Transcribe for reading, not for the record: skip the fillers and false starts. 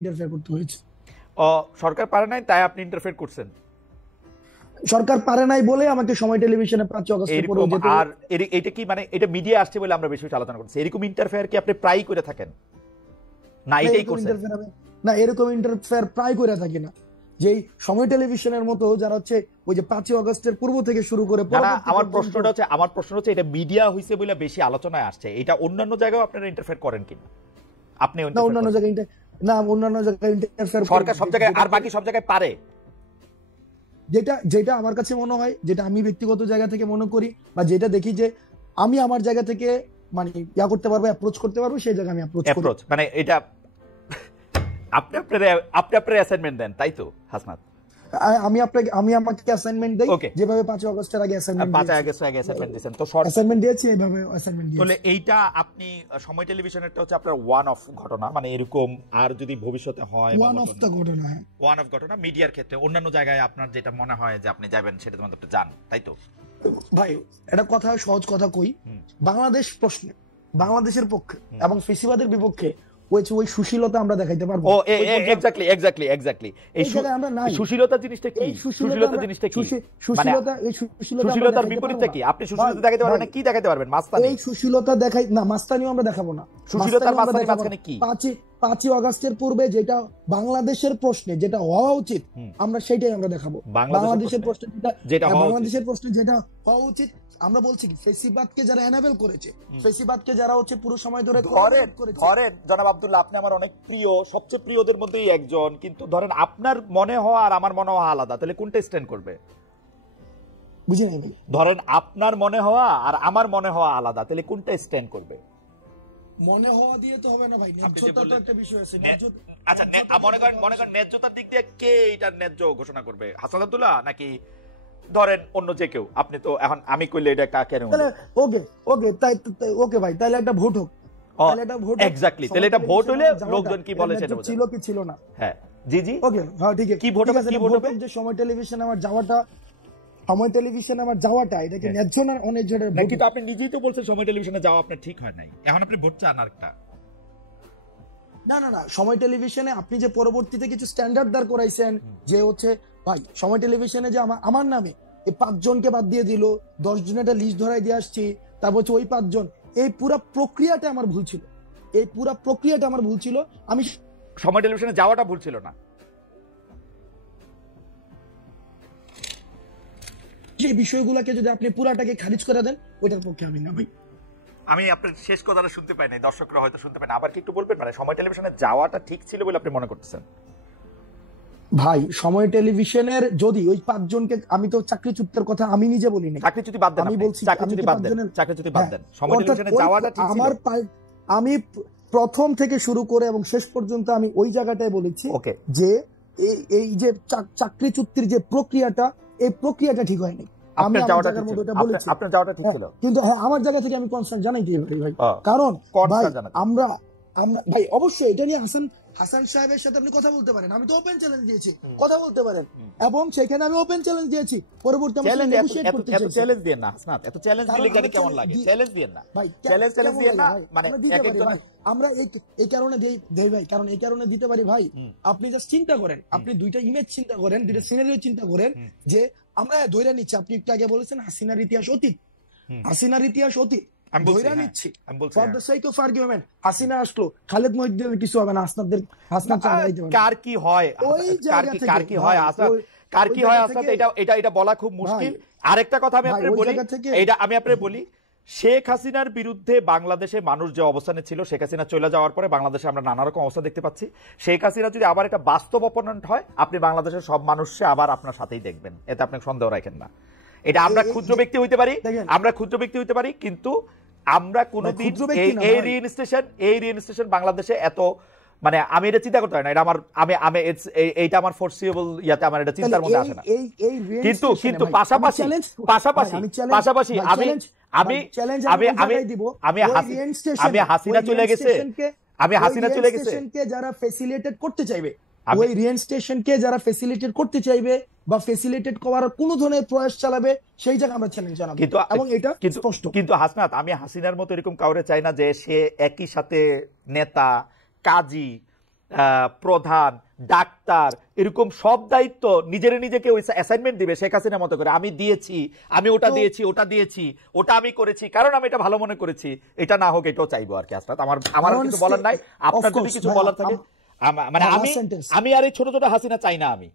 Interfere করতে হয়েছে। সরকার পারে নাই তাই আপনি ইন্টারফেয়ার করছেন? সরকার পারে নাই বলে আমাকে সময় টেলিভিশনে 5 আগস্টের পরে যেতে। আর এটা কি মানে এটা মিডিয়া আসছে বলে আমরা বেশি আলোচনা করছি, এরকম ইন্টারফেয়ার কি আপনি প্রায় করে থাকেন? না এটাই করছেন? না, এরকম ইন্টারফেয়ার প্রায় করে থাকি না। যেই সময় টেলিভিশনের মতো যারা হচ্ছে ওই যে 5 আগস্টের পূর্ব থেকে শুরু করে আমার প্রশ্নটা হচ্ছে এটা মিডিয়া হইছে বলে বেশি আলোচনায় আসছে, এটা অন্যান্য জায়গায় আপনারা ইন্টারফেয়ার করেন কিনা? আপনি অন্যান্য জায়গায় ইন্টারফেয়ার সরকার সব জায়গায় আর বাকি সব জায়গায় পারে। যেটা আমার কাছে মনে হয়, যেটা আমি ব্যক্তিগত জায়গা থেকে মনে করি বা যেটা দেখি যে আমি আমার জায়গা থেকে মানে করতে পারবো, অ্যাপ্রোচ করতে পারবো, সেই জায়গায় আমি অ্যাপ্রোচ মানে এটা আপনি আপনার অ্যাসাইনমেন্ট দেন, তাই তো হাসনাত? আমি আমাকে অ্যাসাইনমেন্ট দেই, যেভাবে 5 আগস্টের আগে অ্যাসাইনমেন্ট 5 আগস্টের আগে অ্যাসাইনমেন্ট দিবেন, তো অ্যাসাইনমেন্ট দিয়েছি এইভাবে অ্যাসাইনমেন্ট দিয়েছি। তাহলে এইটা আপনি সময় টেলিভিশনেরটা হচ্ছে আপনার ওয়ান অফ ঘটনা, মানে এরকম আর যদি ভবিষ্যতে হয় ওয়ান অফ দ্য ঘটনা, ওয়ান অফ ঘটনা মিডিয়ার ক্ষেত্রে অন্যান্য জায়গায় আপনার যেটা মনে হয় যে আপনি যাবেন সেটা তোমাদের একটু জান, তাই তো? ভাই একটা কথা, সহজ কথা কই, বাংলাদেশ প্রশ্নে বাংলাদেশের পক্ষে এবং ফেসিবাদের বিপক্ষে ওই সুশীলতা আমরা দেখাইতে পারবো। এক্স্যাক্টলি এই সুশীলতা জিনিসটা কি? সুশীলতার বিপরীতটা কি? আপনি সুশীলতা দেখাইতে পারবেন না, কি দেখাইতে পারবেন? মাস্তানি। এই সুশীলতা দেখাই না, মাস্তানিও আমরা দেখাবো না। সুশীলতার মাস্তানি মাঝখানে কি? 5 আগস্টের পূর্বে যেটা বাংলাদেশের প্রশ্নে যেটা হওয়া উচিত আমরা সেটাই আমরা দেখাবো। বাংলাদেশের প্রশ্নে যেটা হওয়া উচিত আমরা বলছি কি, ফেসিবাদকে যারা এনাবেল করেছে, ফেসিবাদকে যারা হচ্ছে পুরো সময় ধরে ধরেন জনাব আব্দুল্লাহ, আপনি আমার অনেক প্রিয়, সবচেয়ে প্রিয়দের মধ্যেই একজন, কিন্তু ধরেন আপনার মনে হওয়া আর আমার মনে হওয়া আলাদা, তাহলে কোনটা স্ট্যান্ড করবে? বুঝি নাই ভাই। ধরেন আপনার মনে হওয়া আর আমার মনে হওয়া আলাদা, তাহলে কোনটা স্ট্যান্ড করবে? মনে হওয়া দিয়ে তো হবে না ভাই, ন্যায্যতা তো একটা বিষয় আছে। আচ্ছা মনে করেন ন্যায্যতার দিক দিয়ে কে এটা ন্যায্য ঘোষণা করবে? হাসান আব্দুল্লাহ নাকি ধরেন অন্য যে কেউ? আপনি তো এখন আমি কইলে এটা কেন? ওকে তাই ওকে ভাই, তাহলে একটা ভোট হোক। তাহলে এটা ভোট, এক্স্যাক্টলি, তাহলে এটা ভোট হইলে লোকজন কি বলে সেটা ছিল কি ছিল না। হ্যাঁ জি ওকে, হ্যাঁ ঠিক আছে। কি ভোট হবে? যে সময় টেলিভিশন আমার যাওয়াটা এটা কি ন্যায্য না অন্যায্য? কিন্তু আপনি নিজেই তো বলছেন সময় টেলিভিশনে যাওয়া আপনার ঠিক হয় নাই, এখন আপনি ভোট চান আরেকটা। না, সময় টেলিভিশনে আপনি যে পরবর্তীতে কিছু স্ট্যান্ডার্ড দাঁড় করাইছেন, যে হচ্ছে ভাই সময় টেলিভিশনে যে আমার নামে এই 5 জনকে বাদ দিয়ে দিল, 10 জনের একটা লিস্ট ধরাই দিয়ে আসছি, তারপর হচ্ছে ওই 5 জন, এই পুরো প্রক্রিয়াটা আমার ভুল ছিল। আমি সময় টেলিভিশনে যাওয়াটা ভুল ছিল না। যে বিষয়গুলোকে যদি আপনি পুরাটাকে খারিজ করে দেন, ওইটার পক্ষে আমি না ভাই। আমি আপনার শেষ কথাটা শুনতে পাই নাই, দর্শকরা হয়তো শুনতে পায় না, আবার কি একটু বলবেন? মানে সময় টেলিভিশনে যাওয়াটা ঠিক ছিল বলে আপনি মনে করতেছেন? ভাই সময় টেলিভিশনের যদি ওই 5 জনকে, আমি তো চাকরিচ্যুতের কথা আমি নিজে বলি না, চাকরিচ্যুতি বাদ দেন, আমি বলছি চাকরিচ্যুতি বাদ দেন, সময় টেলিভিশনে যাওয়াটা ঠিক ছিল। আমি প্রথম থেকে শুরু করে এবং শেষ পর্যন্ত আমি ওই জায়গাটায় বলেছি যে এই যে চাকরিচ্যুতির যে প্রক্রিয়াটা, এই প্রক্রিয়াটা ঠিক হয়নি। আপনার যাওয়াটা ঠিক ছিল, কিন্তু হ্যাঁ আমার জায়গা থেকে আমি কনসার্ন জানাইতে ভাই, কারণ আমরা ভাই অবশ্যই এটা নিয়ে হাসান সাহেবের সাথে আপনি কথা বলতে পারেন, আমি তো ওপেন চ্যালেঞ্জ দিয়েছি, কথা বলতে পারেন, এবং সেখানে আমি ওপেন চ্যালেঞ্জ দিয়েছি। পরবর্তী চ্যালেঞ্জ দেন না হাসনাত, এত চ্যালেঞ্জ দিলে গাড়ি কেমন লাগে? চ্যালেঞ্জ দেন না ভাই, চ্যালেঞ্জ দেন না, মানে আমরা এই কারণে দেই ভাই, কারণ এই কারণে দিতে পারি ভাই। আপনি জাস্ট চিন্তা করেন, আপনি দুইটা ইমেজ চিন্তা করেন, দুইটা সিনারিও চিন্তা করেন, যে আমরা ধইরা নিচ্ছি, আপনি একটু আগে বলেছেন হাসিনার ইতিহাস অতীত, ধইরা নিচ্ছি for the sake of argument. Hasina আসলো, খালেদ মহিউদ্দিনের কিছু হবে না, হাসনাত কার কি হয়, কার কি হয় আসাদ, এটা বলা খুব মুশকিল। আরেকটা কথা আমি আপনাকে বলি, শেখ হাসিনার বিরুদ্ধে বাংলাদেশে মানুষ যে অবস্থানে ছিল, শেখ হাসিনা চলে যাওয়ার পরে বাংলাদেশে আমরা নানা রকম অবস্থা দেখতে পাচ্ছি। শেখ হাসিনা যদি আবার একটা বাস্তব অপোনেন্ট হয়, আপনি বাংলাদেশের সব মানুষকে আবার আপনার সাথেই দেখবেন, এতে আপনি সন্দেহ রাখেন না। এটা আমরা ক্ষুদ্র ব্যক্তি হইতে পারি, কিন্তু আমরা কোনোদিন এই রিইনস্টেশন বাংলাদেশে এত, মানে আমি এটা চিন্তা করতে পারি না, এটা এইটা আমার ফোরসিয়েবল ইয়াতে আমার এটা চিন্তার মধ্যে আসে না। কিন্তু পাশাপাশি আমি হাসিনা চলে গেছে, যারা ফ্যাসিলিটেট করতে চাইবে, ওই রিইনস্টেশনকে যারা ফ্যাসিলিটেট করতে চাইবে বা ফ্যাসিলিটেট করার কোন ধরনের প্রয়াস চালাবে, সেই জায়গায় আমরা চ্যালেঞ্জ জানাবো, এবং এটা স্পষ্ট। কিন্তু হাসনাত, আমি হাসিনার মতো এরকম কাউরে চাই না যে সে একই সাথে নেতা, কাজী, প্রধান, ডাক্তার, এরকম সব দায়িত্ব নিজেকে ওই অ্যাসাইনমেন্ট দিবে শেখ হাসিনার মতো করে, আমি দিয়েছি, আমি ওটা দিয়েছি, ওটা আমি করেছি, কারণ আমি এটা ভালো মনে করেছি, এটা না হোক এটাও চাইবো আর কি। আসলে আমার কিছু বলার নাই, আপনার যদি কিছু বলার থাকে, মানে আমি আর এই ছোট ছোট হাসিনা চাই না আমি।